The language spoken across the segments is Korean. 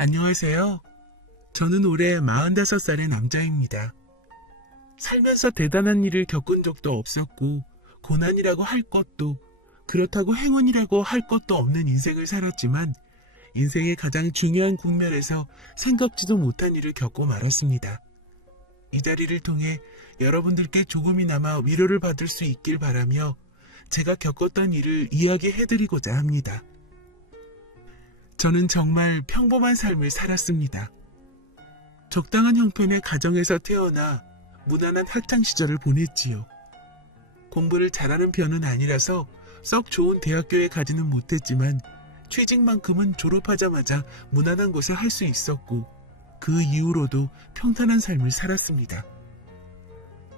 안녕하세요. 저는 올해 45살의 남자입니다. 살면서 대단한 일을 겪은 적도 없었고, 고난이라고 할 것도, 그렇다고 행운이라고 할 것도 없는 인생을 살았지만, 인생의 가장 중요한 국면에서 생각지도 못한 일을 겪고 말았습니다. 이 자리를 통해 여러분들께 조금이나마 위로를 받을 수 있길 바라며, 제가 겪었던 일을 이야기해드리고자 합니다. 저는 정말 평범한 삶을 살았습니다. 적당한 형편의 가정에서 태어나 무난한 학창 시절을 보냈지요. 공부를 잘하는 편은 아니라서 썩 좋은 대학교에 가지는 못했지만 취직만큼은 졸업하자마자 무난한 곳에 할 수 있었고 그 이후로도 평탄한 삶을 살았습니다.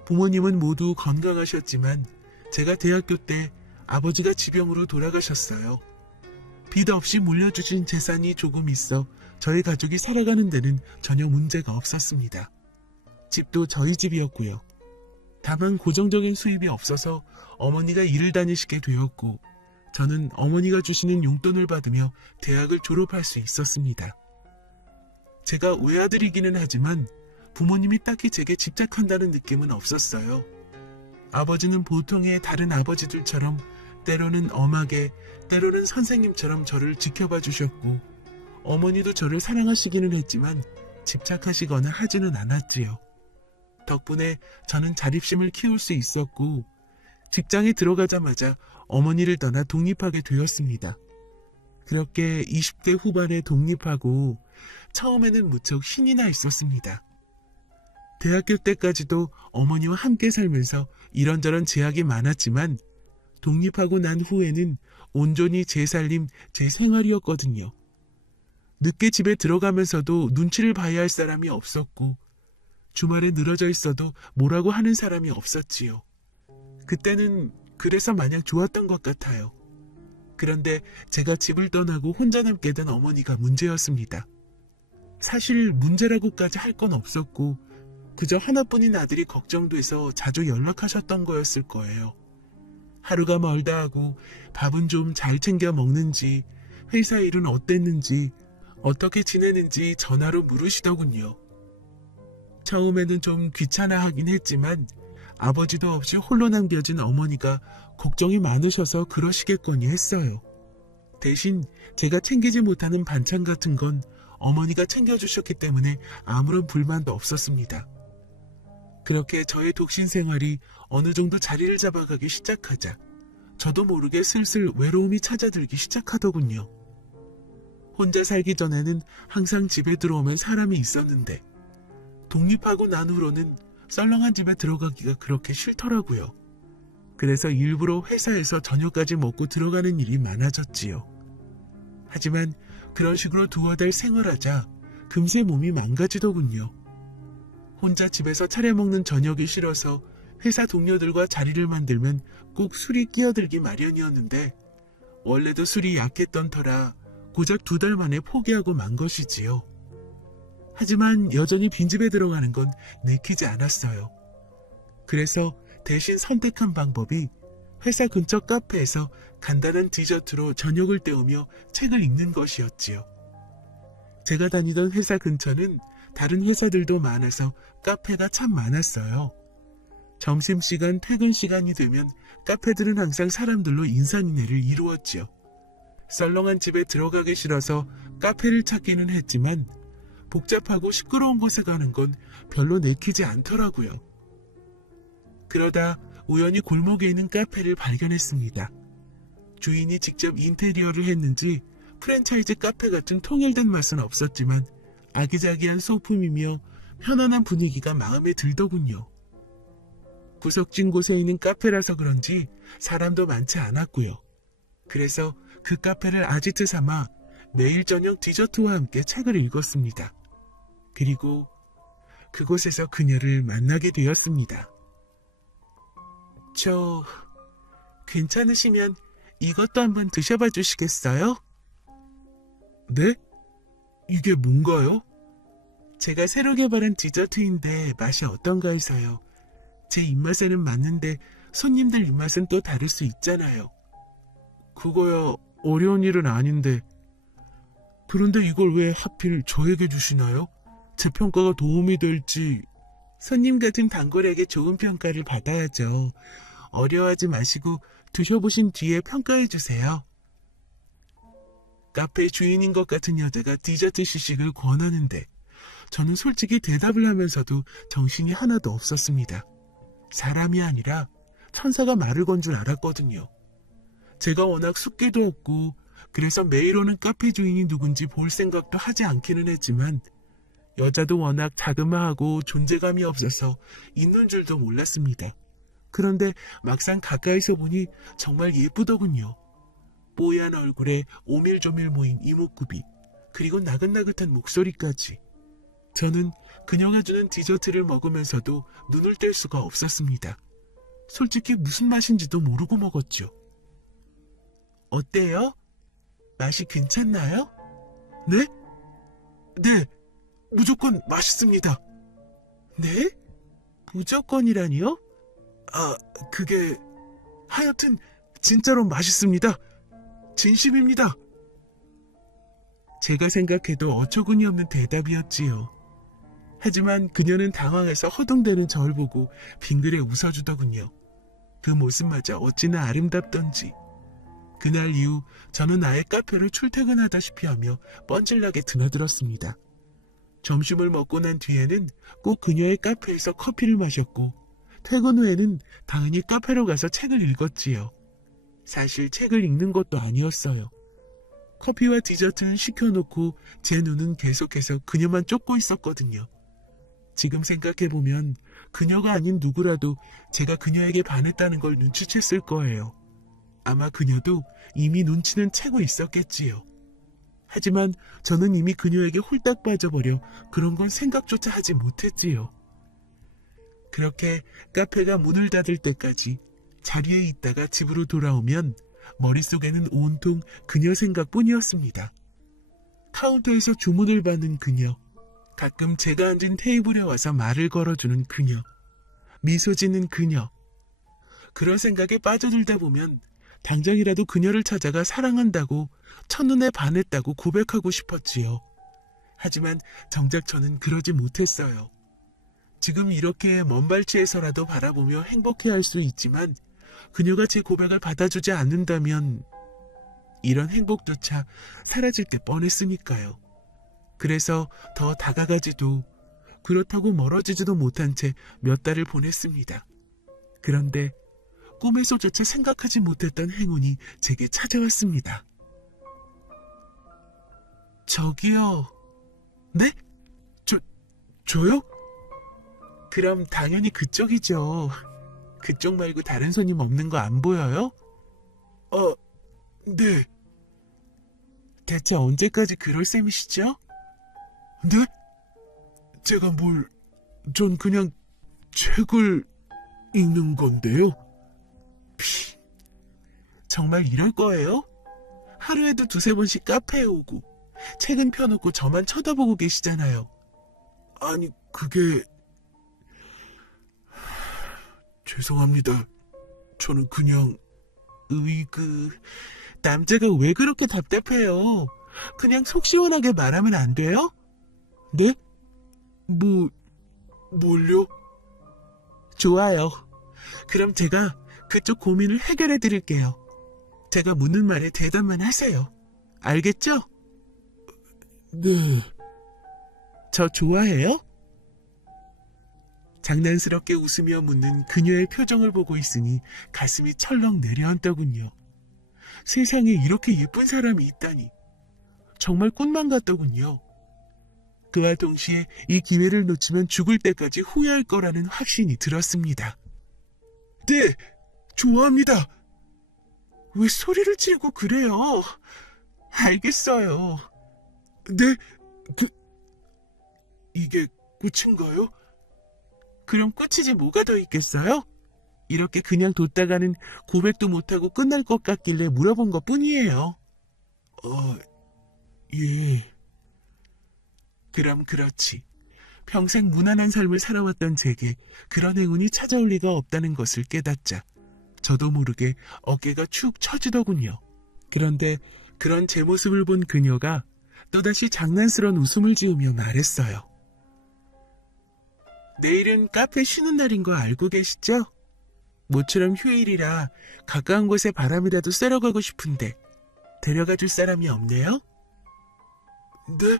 부모님은 모두 건강하셨지만 제가 대학교 때 아버지가 지병으로 돌아가셨어요. 빚 없이 물려주신 재산이 조금 있어 저희 가족이 살아가는 데는 전혀 문제가 없었습니다. 집도 저희 집이었고요. 다만 고정적인 수입이 없어서 어머니가 일을 다니시게 되었고 저는 어머니가 주시는 용돈을 받으며 대학을 졸업할 수 있었습니다. 제가 외아들이기는 하지만 부모님이 딱히 제게 집착한다는 느낌은 없었어요. 아버지는 보통의 다른 아버지들처럼 때로는 엄하게, 때로는 선생님처럼 저를 지켜봐 주셨고 어머니도 저를 사랑하시기는 했지만 집착하시거나 하지는 않았지요. 덕분에 저는 자립심을 키울 수 있었고 직장에 들어가자마자 어머니를 떠나 독립하게 되었습니다. 그렇게 20대 후반에 독립하고 처음에는 무척 신이 나 있었습니다. 대학교 때까지도 어머니와 함께 살면서 이런저런 제약이 많았지만 독립하고 난 후에는 온전히 제 살림, 제 생활이었거든요. 늦게 집에 들어가면서도 눈치를 봐야 할 사람이 없었고 주말에 늘어져 있어도 뭐라고 하는 사람이 없었지요. 그때는 그래서 마냥 좋았던 것 같아요. 그런데 제가 집을 떠나고 혼자 남게 된 어머니가 문제였습니다. 사실 문제라고까지 할 건 없었고 그저 하나뿐인 아들이 걱정돼서 자주 연락하셨던 거였을 거예요. 하루가 멀다 하고 밥은 좀 잘 챙겨 먹는지, 회사 일은 어땠는지, 어떻게 지내는지 전화로 물으시더군요. 처음에는 좀 귀찮아하긴 했지만 아버지도 없이 홀로 남겨진 어머니가 걱정이 많으셔서 그러시겠거니 했어요. 대신 제가 챙기지 못하는 반찬 같은 건 어머니가 챙겨주셨기 때문에 아무런 불만도 없었습니다. 그렇게 저의 독신 생활이 어느 정도 자리를 잡아가기 시작하자 저도 모르게 슬슬 외로움이 찾아들기 시작하더군요. 혼자 살기 전에는 항상 집에 들어오면 사람이 있었는데 독립하고 난 후로는 썰렁한 집에 들어가기가 그렇게 싫더라고요. 그래서 일부러 회사에서 저녁까지 먹고 들어가는 일이 많아졌지요. 하지만 그런 식으로 두어 달 생활하자 금세 몸이 망가지더군요. 혼자 집에서 차려 먹는 저녁이 싫어서 회사 동료들과 자리를 만들면 꼭 술이 끼어들기 마련이었는데 원래도 술이 약했던 터라 고작 2달 만에 포기하고 만 것이지요. 하지만 여전히 빈집에 들어가는 건 내키지 않았어요. 그래서 대신 선택한 방법이 회사 근처 카페에서 간단한 디저트로 저녁을 때우며 책을 읽는 것이었지요. 제가 다니던 회사 근처는 다른 회사들도 많아서 카페가 참 많았어요. 점심시간, 퇴근시간이 되면 카페들은 항상 사람들로 인산인해를 이루었지요. 썰렁한 집에 들어가기 싫어서 카페를 찾기는 했지만 복잡하고 시끄러운 곳에 가는 건 별로 내키지 않더라고요. 그러다 우연히 골목에 있는 카페를 발견했습니다. 주인이 직접 인테리어를 했는지 프랜차이즈 카페 같은 통일된 맛은 없었지만 아기자기한 소품이며 편안한 분위기가 마음에 들더군요. 구석진 곳에 있는 카페라서 그런지 사람도 많지 않았고요. 그래서 그 카페를 아지트 삼아 매일 저녁 디저트와 함께 책을 읽었습니다. 그리고 그곳에서 그녀를 만나게 되었습니다. 괜찮으시면 이것도 한번 드셔봐 주시겠어요? 네? 이게 뭔가요? 제가 새로 개발한 디저트인데 맛이 어떤가 해서요. 제 입맛에는 맞는데 손님들 입맛은 또 다를 수 있잖아요. 그거야 어려운 일은 아닌데. 그런데 이걸 왜 하필 저에게 주시나요? 제 평가가 도움이 될지. 손님 같은 단골에게 좋은 평가를 받아야죠. 어려워하지 마시고 드셔보신 뒤에 평가해 주세요. 카페 주인인 것 같은 여자가 디저트 시식을 권하는데 저는 솔직히 대답을 하면서도 정신이 하나도 없었습니다. 사람이 아니라 천사가 말을 건 줄 알았거든요. 제가 워낙 숫기도 없고 그래서 매일 오는 카페 주인이 누군지 볼 생각도 하지 않기는 했지만 여자도 워낙 자그마하고 존재감이 없어서 있는 줄도 몰랐습니다. 그런데 막상 가까이서 보니 정말 예쁘더군요. 뽀얀 얼굴에 오밀조밀 모인 이목구비, 그리고 나긋나긋한 목소리까지. 저는 그녀가 주는 디저트를 먹으면서도 눈을 뗄 수가 없었습니다. 솔직히 무슨 맛인지도 모르고 먹었죠. 어때요? 맛이 괜찮나요? 네? 네, 무조건 맛있습니다. 네? 무조건이라니요? 그게 하여튼 진짜로 맛있습니다. 진심입니다. 제가 생각해도 어처구니 없는 대답이었지요. 하지만 그녀는 당황해서 허둥대는 저를 보고 빙그레 웃어주더군요. 그 모습마저 어찌나 아름답던지. 그날 이후 저는 아예 카페를 출퇴근하다시피 하며 뻔질나게 드나들었습니다. 점심을 먹고 난 뒤에는 꼭 그녀의 카페에서 커피를 마셨고 퇴근 후에는 당연히 카페로 가서 책을 읽었지요. 사실 책을 읽는 것도 아니었어요. 커피와 디저트는 시켜놓고 제 눈은 계속해서 그녀만 쫓고 있었거든요. 지금 생각해보면 그녀가 아닌 누구라도 제가 그녀에게 반했다는 걸 눈치챘을 거예요. 아마 그녀도 이미 눈치는 채고 있었겠지요. 하지만 저는 이미 그녀에게 홀딱 빠져버려 그런 건 생각조차 하지 못했지요. 그렇게 카페가 문을 닫을 때까지 자리에 있다가 집으로 돌아오면 머릿속에는 온통 그녀 생각뿐이었습니다. 카운터에서 주문을 받는 그녀, 가끔 제가 앉은 테이블에 와서 말을 걸어주는 그녀, 미소 짓는 그녀. 그런 생각에 빠져들다 보면 당장이라도 그녀를 찾아가 사랑한다고, 첫눈에 반했다고 고백하고 싶었지요. 하지만 정작 저는 그러지 못했어요. 지금 이렇게 먼 발치에서라도 바라보며 행복해할 수 있지만 그녀가 제 고백을 받아주지 않는다면 이런 행복조차 사라질 때 뻔했으니까요. 그래서 더 다가가지도, 그렇다고 멀어지지도 못한 채 몇 달을 보냈습니다. 그런데 꿈에서조차 생각하지 못했던 행운이 제게 찾아왔습니다. 저기요. 네? 저요? 그럼 당연히 그쪽이죠. 그쪽 말고 다른 손님 없는 거 안 보여요? 네. 대체 언제까지 그럴 셈이시죠? 네? 제가 전 그냥 책을 읽는 건데요. 정말 이럴 거예요? 하루에도 두세 번씩 카페에 오고 책은 펴놓고 저만 쳐다보고 계시잖아요. 아니, 그게... 죄송합니다. 저는 그냥... 남자가 왜 그렇게 답답해요? 그냥 속 시원하게 말하면 안 돼요? 네? 뭘요? 좋아요. 그럼 제가 그쪽 고민을 해결해 드릴게요. 제가 묻는 말에 대답만 하세요. 알겠죠? 네. 저 좋아해요? 장난스럽게 웃으며 묻는 그녀의 표정을 보고 있으니 가슴이 철렁 내려앉더군요. 세상에 이렇게 예쁜 사람이 있다니. 정말 꿈만 같더군요. 그와 동시에 이 기회를 놓치면 죽을 때까지 후회할 거라는 확신이 들었습니다. 네, 좋아합니다. 왜 소리를 지르고 그래요? 알겠어요. 네, 이게 끝인가요? 그럼 끝이지 뭐가 더 있겠어요? 이렇게 그냥 뒀다가는 고백도 못하고 끝날 것 같길래 물어본 것 뿐이에요. 예. 그럼 그렇지. 평생 무난한 삶을 살아왔던 제게 그런 행운이 찾아올 리가 없다는 것을 깨닫자 저도 모르게 어깨가 축 처지더군요. 그런데 그런 제 모습을 본 그녀가 또다시 장난스러운 웃음을 지으며 말했어요. 내일은 카페 쉬는 날인 거 알고 계시죠? 모처럼 휴일이라 가까운 곳에 바람이라도 쐬러 가고 싶은데 데려가 줄 사람이 없네요? 네?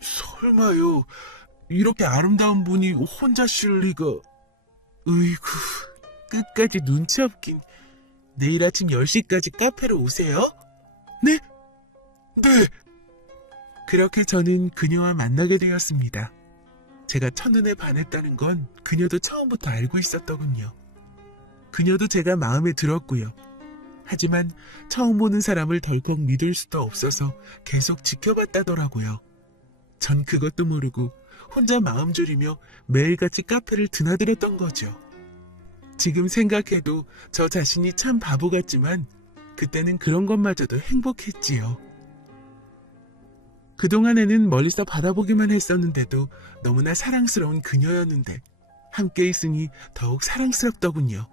설마요. 이렇게 아름다운 분이 혼자 쉴 리가... 으이구, 끝까지 눈치 없긴. 내일 아침 10시까지 카페로 오세요? 네? 네! 그렇게 저는 그녀와 만나게 되었습니다. 제가 첫눈에 반했다는 건 그녀도 처음부터 알고 있었더군요. 그녀도 제가 마음에 들었고요. 하지만 처음 보는 사람을 덜컥 믿을 수도 없어서 계속 지켜봤다더라고요. 전 그것도 모르고 혼자 마음 졸이며 매일같이 카페를 드나들었던 거죠. 지금 생각해도 저 자신이 참 바보 같지만 그때는 그런 것마저도 행복했지요. 그동안에는 멀리서 바라보기만 했었는데도 너무나 사랑스러운 그녀였는데 함께 있으니 더욱 사랑스럽더군요.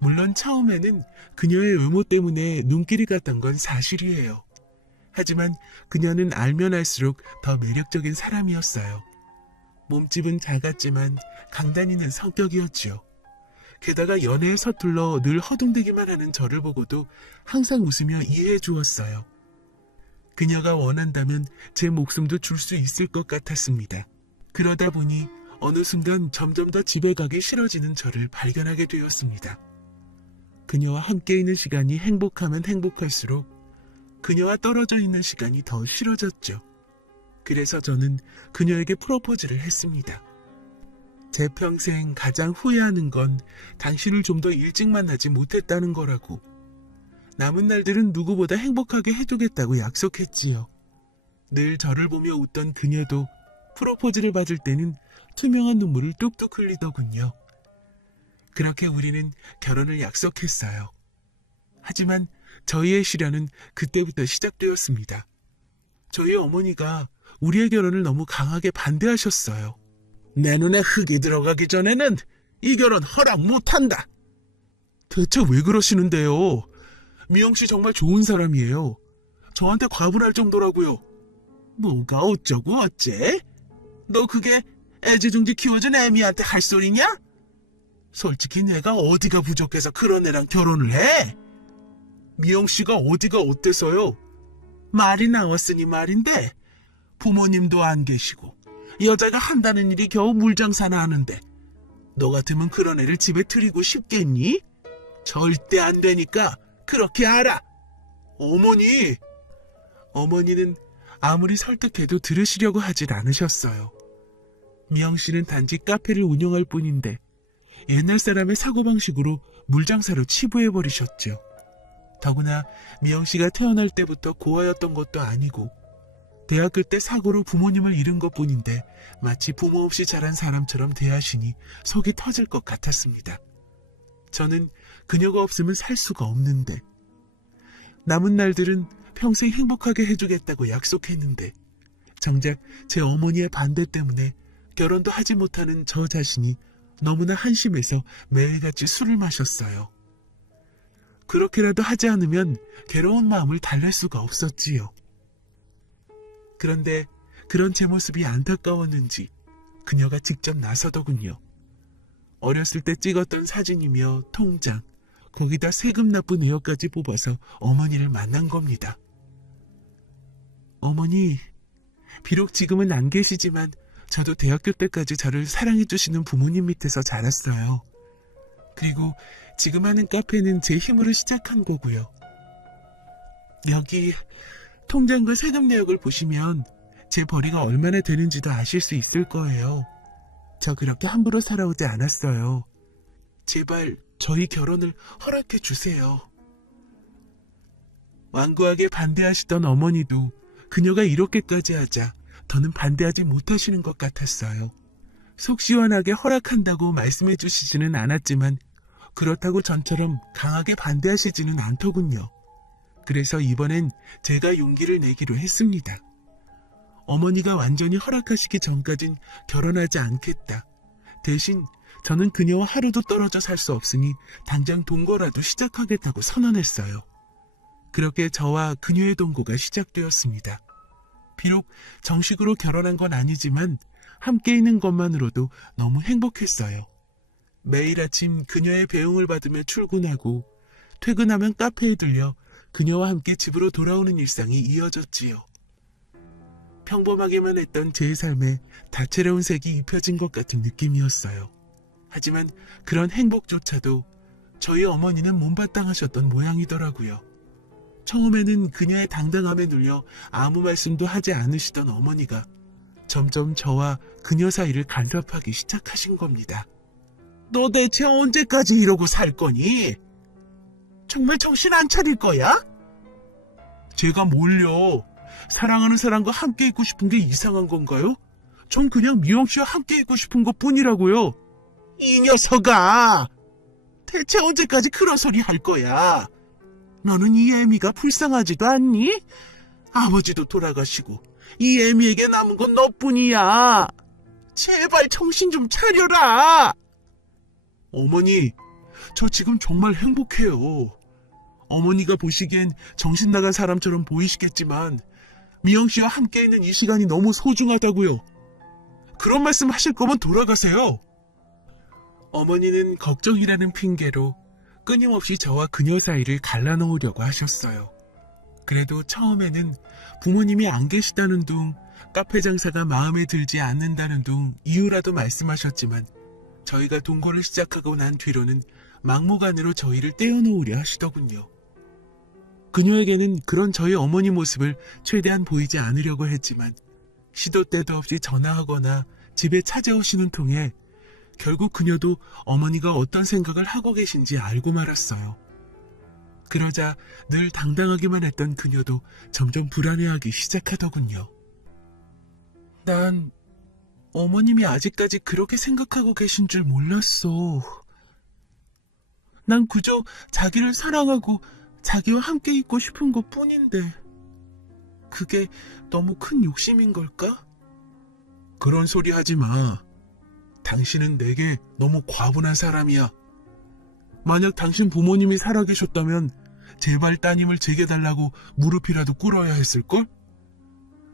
물론 처음에는 그녀의 외모 때문에 눈길이 갔던 건 사실이에요. 하지만 그녀는 알면 알수록 더 매력적인 사람이었어요. 몸집은 작았지만 강단있는 성격이었지요. 게다가 연애에 서툴러 늘 허둥대기만 하는 저를 보고도 항상 웃으며 이해해 주었어요. 그녀가 원한다면 제 목숨도 줄 수 있을 것 같았습니다. 그러다 보니 어느 순간 점점 더 집에 가기 싫어지는 저를 발견하게 되었습니다. 그녀와 함께 있는 시간이 행복하면 행복할수록 그녀와 떨어져 있는 시간이 더 싫어졌죠. 그래서 저는 그녀에게 프로포즈를 했습니다. 제 평생 가장 후회하는 건 당신을 좀 더 일찍 만나지 못했다는 거라고. 남은 날들은 누구보다 행복하게 해주겠다고 약속했지요. 늘 저를 보며 웃던 그녀도 프로포즈를 받을 때는 투명한 눈물을 뚝뚝 흘리더군요. 그렇게 우리는 결혼을 약속했어요. 하지만 저희의 시련은 그때부터 시작되었습니다. 저희 어머니가 우리의 결혼을 너무 강하게 반대하셨어요. 내 눈에 흙이 들어가기 전에는 이 결혼 허락 못한다. 대체 왜 그러시는데요? 미영씨 정말 좋은 사람이에요. 저한테 과분할 정도라고요. 뭐가 어쩌고 어째? 너 그게 애지중지 키워준 애미한테 할 소리냐? 솔직히 내가 어디가 부족해서 그런 애랑 결혼을 해? 미영씨가 어디가 어때서요? 말이 나왔으니 말인데 부모님도 안 계시고 여자가 한다는 일이 겨우 물장사나 하는데 너 같으면 그런 애를 집에 들이고 싶겠니? 절대 안 되니까 그렇게 알아. 어머니는 아무리 설득해도 들으시려고 하질 않으셨어요. 미영씨는 단지 카페를 운영할 뿐인데 옛날 사람의 사고방식으로 물장사로 치부해버리셨죠. 더구나 미영씨가 태어날 때부터 고아였던 것도 아니고 대학교 때 사고로 부모님을 잃은 것뿐인데 마치 부모 없이 자란 사람처럼 대하시니 속이 터질 것 같았습니다. 저는 그녀가 없으면 살 수가 없는데 남은 날들은 평생 행복하게 해주겠다고 약속했는데 정작 제 어머니의 반대 때문에 결혼도 하지 못하는 저 자신이 너무나 한심해서 매일같이 술을 마셨어요. 그렇게라도 하지 않으면 괴로운 마음을 달랠 수가 없었지요. 그런데 그런 제 모습이 안타까웠는지 그녀가 직접 나서더군요. 어렸을 때 찍었던 사진이며 통장, 거기다 세금 납부 내역까지 뽑아서 어머니를 만난 겁니다. 어머니, 비록 지금은 안 계시지만 저도 대학교 때까지 저를 사랑해주시는 부모님 밑에서 자랐어요. 그리고 지금 하는 카페는 제 힘으로 시작한 거고요. 여기 통장과 세금 내역을 보시면 제 벌이가 얼마나 되는지도 아실 수 있을 거예요. 저 그렇게 함부로 살아오지 않았어요. 제발 저희 결혼을 허락해 주세요. 완고하게 반대하시던 어머니도 그녀가 이렇게까지 하자 더는 반대하지 못하시는 것 같았어요. 속 시원하게 허락한다고 말씀해 주시지는 않았지만 그렇다고 전처럼 강하게 반대하시지는 않더군요. 그래서 이번엔 제가 용기를 내기로 했습니다. 어머니가 완전히 허락하시기 전까진 결혼하지 않겠다. 대신 저는 그녀와 하루도 떨어져 살 수 없으니 당장 동거라도 시작하겠다고 선언했어요. 그렇게 저와 그녀의 동거가 시작되었습니다. 비록 정식으로 결혼한 건 아니지만 함께 있는 것만으로도 너무 행복했어요. 매일 아침 그녀의 배웅을 받으며 출근하고 퇴근하면 카페에 들려 그녀와 함께 집으로 돌아오는 일상이 이어졌지요. 평범하게만 했던 제 삶에 다채로운 색이 입혀진 것 같은 느낌이었어요. 하지만 그런 행복조차도 저희 어머니는 못마땅하셨던 모양이더라고요. 처음에는 그녀의 당당함에 눌려 아무 말씀도 하지 않으시던 어머니가 점점 저와 그녀 사이를 간섭하기 시작하신 겁니다. 너 대체 언제까지 이러고 살 거니? 정말 정신 안 차릴 거야? 제가 뭘요? 사랑하는 사람과 함께 있고 싶은 게 이상한 건가요? 전 그냥 미영 씨와 함께 있고 싶은 것 뿐이라고요. 이 녀석아! 대체 언제까지 그런 소리 할 거야? 너는 이 애미가 불쌍하지도 않니? 아버지도 돌아가시고 이 애미에게 남은 건 너뿐이야. 제발 정신 좀 차려라. 어머니, 저 지금 정말 행복해요. 어머니가 보시기엔 정신 나간 사람처럼 보이시겠지만 미영 씨와 함께 있는 이 시간이 너무 소중하다고요. 그런 말씀 하실 거면 돌아가세요. 어머니는 걱정이라는 핑계로 끊임없이 저와 그녀 사이를 갈라놓으려고 하셨어요. 그래도 처음에는 부모님이 안 계시다는 둥, 카페 장사가 마음에 들지 않는다는 둥 이유라도 말씀하셨지만 저희가 동거를 시작하고 난 뒤로는 막무가내로 저희를 떼어놓으려 하시더군요. 그녀에게는 그런 저희 어머니 모습을 최대한 보이지 않으려고 했지만 시도 때도 없이 전화하거나 집에 찾아오시는 통에 결국 그녀도 어머니가 어떤 생각을 하고 계신지 알고 말았어요. 그러자 늘 당당하기만 했던 그녀도 점점 불안해하기 시작하더군요. 난 어머님이 아직까지 그렇게 생각하고 계신 줄 몰랐어. 난 그저 자기를 사랑하고 자기와 함께 있고 싶은 것 뿐인데 그게 너무 큰 욕심인 걸까? 그런 소리 하지 마. 당신은 내게 너무 과분한 사람이야. 만약 당신 부모님이 살아계셨다면 제발 따님을 제게 달라고 무릎이라도 꿇어야 했을걸?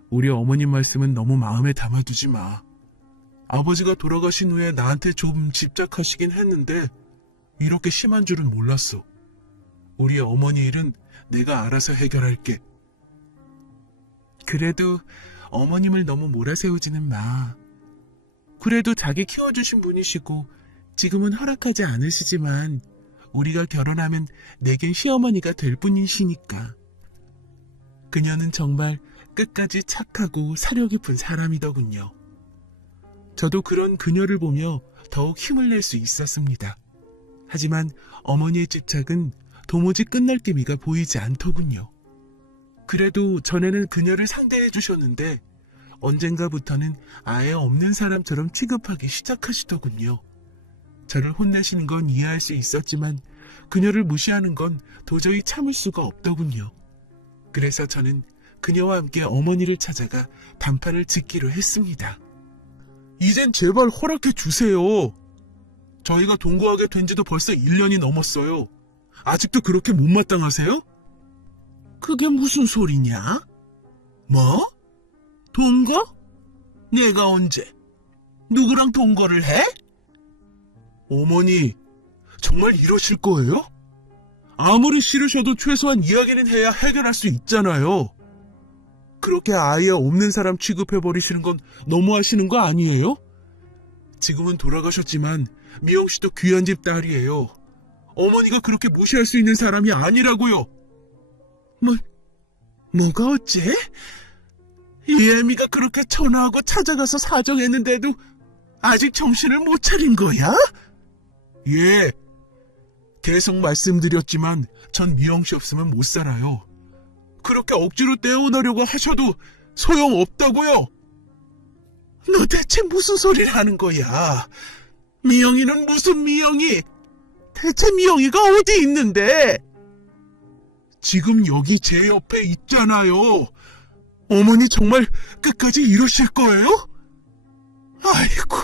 우리 어머님 말씀은 너무 마음에 담아두지 마. 아버지가 돌아가신 후에 나한테 좀 집착하시긴 했는데 이렇게 심한 줄은 몰랐어. 우리 어머니 일은 내가 알아서 해결할게. 그래도 어머님을 너무 몰아세우지는 마. 그래도 자기 키워주신 분이시고 지금은 허락하지 않으시지만 우리가 결혼하면 내겐 시어머니가 될 분이시니까. 그녀는 정말 끝까지 착하고 사려 깊은 사람이더군요. 저도 그런 그녀를 보며 더욱 힘을 낼 수 있었습니다. 하지만 어머니의 집착은 도무지 끝날 기미가 보이지 않더군요. 그래도 전에는 그녀를 상대해 주셨는데 언젠가부터는 아예 없는 사람처럼 취급하기 시작하시더군요. 저를 혼내시는 건 이해할 수 있었지만 그녀를 무시하는 건 도저히 참을 수가 없더군요. 그래서 저는 그녀와 함께 어머니를 찾아가 단판을 짓기로 했습니다. 이젠 제발 허락해 주세요. 저희가 동거하게 된 지도 벌써 1년이 넘었어요. 아직도 그렇게 못마땅하세요? 그게 무슨 소리냐? 뭐? 동거? 내가 언제? 누구랑 동거를 해? 어머니, 정말 이러실 거예요? 아무리 싫으셔도 최소한 이야기는 해야 해결할 수 있잖아요. 그렇게 아예 없는 사람 취급해버리시는 건 너무하시는 거 아니에요? 지금은 돌아가셨지만 미영 씨도 귀한 집 딸이에요. 어머니가 그렇게 무시할 수 있는 사람이 아니라고요. 뭐가 어째? 이 애미가 그렇게 전화하고 찾아가서 사정했는데도 아직 정신을 못 차린 거야? 예. 계속 말씀드렸지만 전 미영 씨 없으면 못 살아요. 그렇게 억지로 떼어놓으려고 하셔도 소용없다고요. 너 대체 무슨 소리를 하는 거야? 미영이는 무슨 미영이? 대체 미영이가 어디 있는데? 지금 여기 제 옆에 있잖아요. 어머니 정말 끝까지 이러실 거예요? 아이고,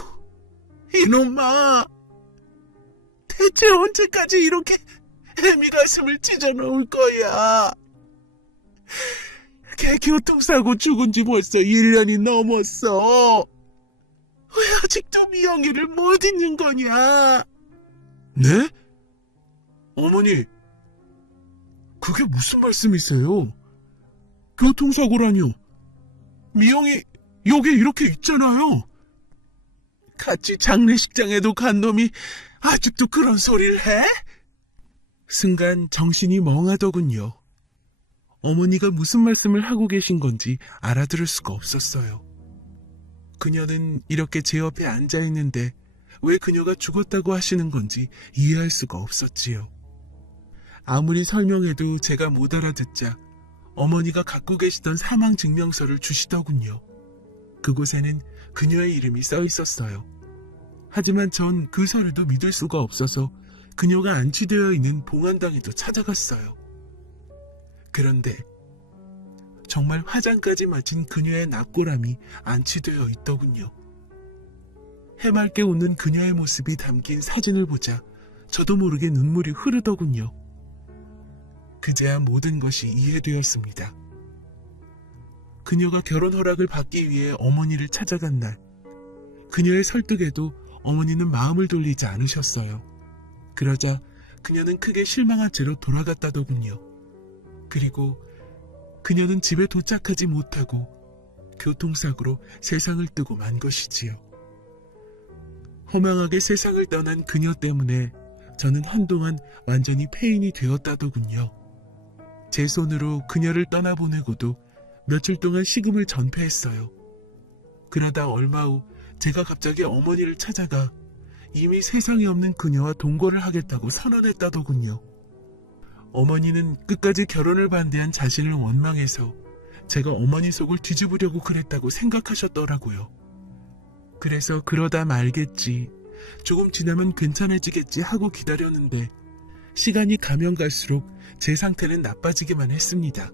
이놈아. 대체 언제까지 이렇게 애미 가슴을 찢어놓을 거야? 걔 애 교통사고 죽은 지 벌써 1년이 넘었어. 왜 아직도 미영이를 못 잊는 거냐? 네? 어머니, 그게 무슨 말씀이세요? 교통사고라뇨? 미영이 여기 이렇게 있잖아요. 같이 장례식장에도 간 놈이 아직도 그런 소리를 해? 순간 정신이 멍하더군요. 어머니가 무슨 말씀을 하고 계신 건지 알아들을 수가 없었어요. 그녀는 이렇게 제 옆에 앉아 있는데 왜 그녀가 죽었다고 하시는 건지 이해할 수가 없었지요. 아무리 설명해도 제가 못 알아듣자 어머니가 갖고 계시던 사망증명서를 주시더군요. 그곳에는 그녀의 이름이 써 있었어요. 하지만 전 그 서류도 믿을 수가 없어서 그녀가 안치되어 있는 봉안당에도 찾아갔어요. 그런데 정말 화장까지 마친 그녀의 납골함이 안치되어 있더군요. 해맑게 웃는 그녀의 모습이 담긴 사진을 보자 저도 모르게 눈물이 흐르더군요. 그제야 모든 것이 이해되었습니다. 그녀가 결혼 허락을 받기 위해 어머니를 찾아간 날, 그녀의 설득에도 어머니는 마음을 돌리지 않으셨어요. 그러자 그녀는 크게 실망한 채로 돌아갔다더군요. 그리고 그녀는 집에 도착하지 못하고 교통사고로 세상을 뜨고 만 것이지요. 허망하게 세상을 떠난 그녀 때문에 저는 한동안 완전히 폐인이 되었다더군요. 제 손으로 그녀를 떠나보내고도 며칠 동안 식음을 전폐했어요. 그러다 얼마 후 제가 갑자기 어머니를 찾아가 이미 세상에 없는 그녀와 동거를 하겠다고 선언했다더군요. 어머니는 끝까지 결혼을 반대한 자신을 원망해서 제가 어머니 속을 뒤집으려고 그랬다고 생각하셨더라고요. 그래서 그러다 말겠지, 조금 지나면 괜찮아지겠지 하고 기다렸는데 시간이 가면 갈수록 제 상태는 나빠지기만 했습니다.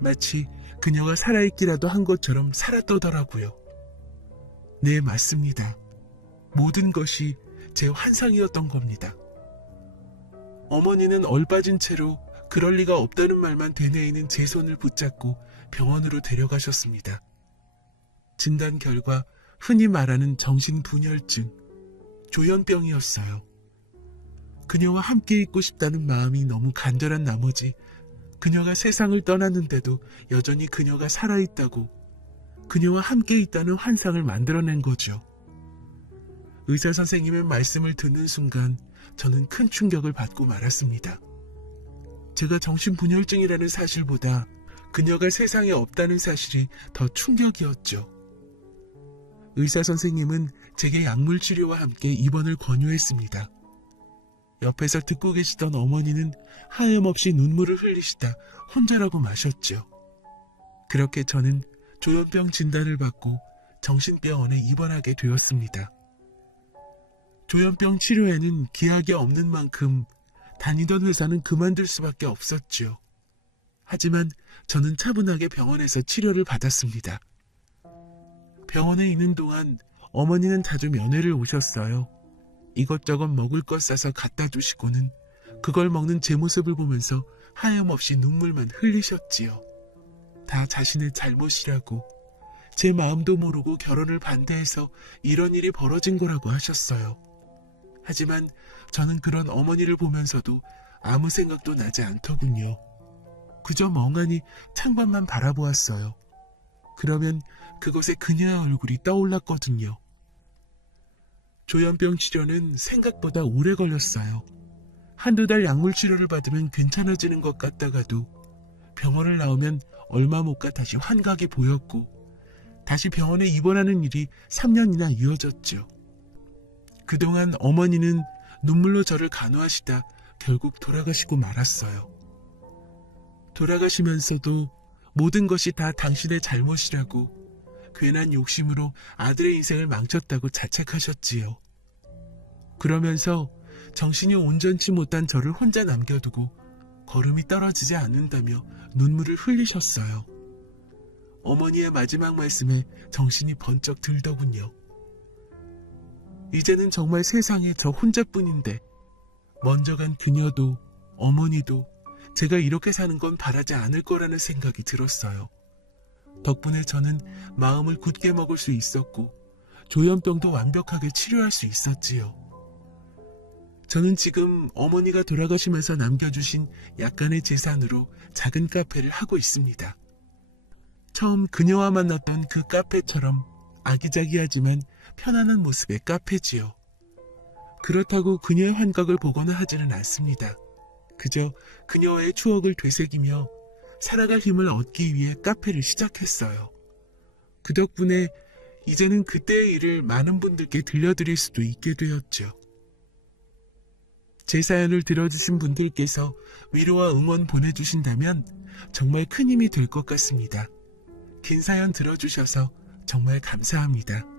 마치 그녀가 살아있기라도 한 것처럼 살았더라고요. 네, 맞습니다. 모든 것이 제 환상이었던 겁니다. 어머니는 얼빠진 채로 그럴 리가 없다는 말만 되뇌이는 제 손을 붙잡고 병원으로 데려가셨습니다. 진단 결과 흔히 말하는 정신분열증, 조현병이었어요. 그녀와 함께 있고 싶다는 마음이 너무 간절한 나머지 그녀가 세상을 떠났는데도 여전히 그녀가 살아있다고, 그녀와 함께 있다는 환상을 만들어낸 거죠. 의사 선생님의 말씀을 듣는 순간 저는 큰 충격을 받고 말았습니다. 제가 정신분열증이라는 사실보다 그녀가 세상에 없다는 사실이 더 충격이었죠. 의사 선생님은 제게 약물 치료와 함께 입원을 권유했습니다. 옆에서 듣고 계시던 어머니는 하염없이 눈물을 흘리시다 혼자라고 마셨죠. 그렇게 저는 조현병 진단을 받고 정신병원에 입원하게 되었습니다. 조현병 치료에는 기약이 없는 만큼 다니던 회사는 그만둘 수밖에 없었죠. 하지만 저는 차분하게 병원에서 치료를 받았습니다. 병원에 있는 동안 어머니는 자주 면회를 오셨어요. 이것저것 먹을 것 싸서 갖다 주시고는 그걸 먹는 제 모습을 보면서 하염없이 눈물만 흘리셨지요. 다 자신의 잘못이라고, 제 마음도 모르고 결혼을 반대해서 이런 일이 벌어진 거라고 하셨어요. 하지만 저는 그런 어머니를 보면서도 아무 생각도 나지 않더군요. 그저 멍하니 창밖만 바라보았어요. 그러면 그곳에 그녀의 얼굴이 떠올랐거든요. 조현병 치료는 생각보다 오래 걸렸어요. 한두 달 약물 치료를 받으면 괜찮아지는 것 같다가도 병원을 나오면 얼마 못 가 다시 환각이 보였고 다시 병원에 입원하는 일이 3년이나 이어졌죠. 그동안 어머니는 눈물로 저를 간호하시다 결국 돌아가시고 말았어요. 돌아가시면서도 모든 것이 다 당신의 잘못이라고, 괜한 욕심으로 아들의 인생을 망쳤다고 자책하셨지요. 그러면서 정신이 온전치 못한 저를 혼자 남겨두고 걸음이 떨어지지 않는다며 눈물을 흘리셨어요. 어머니의 마지막 말씀에 정신이 번쩍 들더군요. 이제는 정말 세상에 저 혼자뿐인데 먼저 간 그녀도 어머니도 제가 이렇게 사는 건 바라지 않을 거라는 생각이 들었어요. 덕분에 저는 마음을 굳게 먹을 수 있었고 조현병도 완벽하게 치료할 수 있었지요. 저는 지금 어머니가 돌아가시면서 남겨주신 약간의 재산으로 작은 카페를 하고 있습니다. 처음 그녀와 만났던 그 카페처럼 아기자기하지만 편안한 모습의 카페지요. 그렇다고 그녀의 환각을 보거나 하지는 않습니다. 그저 그녀와의 추억을 되새기며 살아갈 힘을 얻기 위해 카페를 시작했어요. 그 덕분에 이제는 그때의 일을 많은 분들께 들려드릴 수도 있게 되었죠. 제 사연을 들어주신 분들께서 위로와 응원 보내주신다면 정말 큰 힘이 될 것 같습니다. 긴 사연 들어주셔서 정말 감사합니다.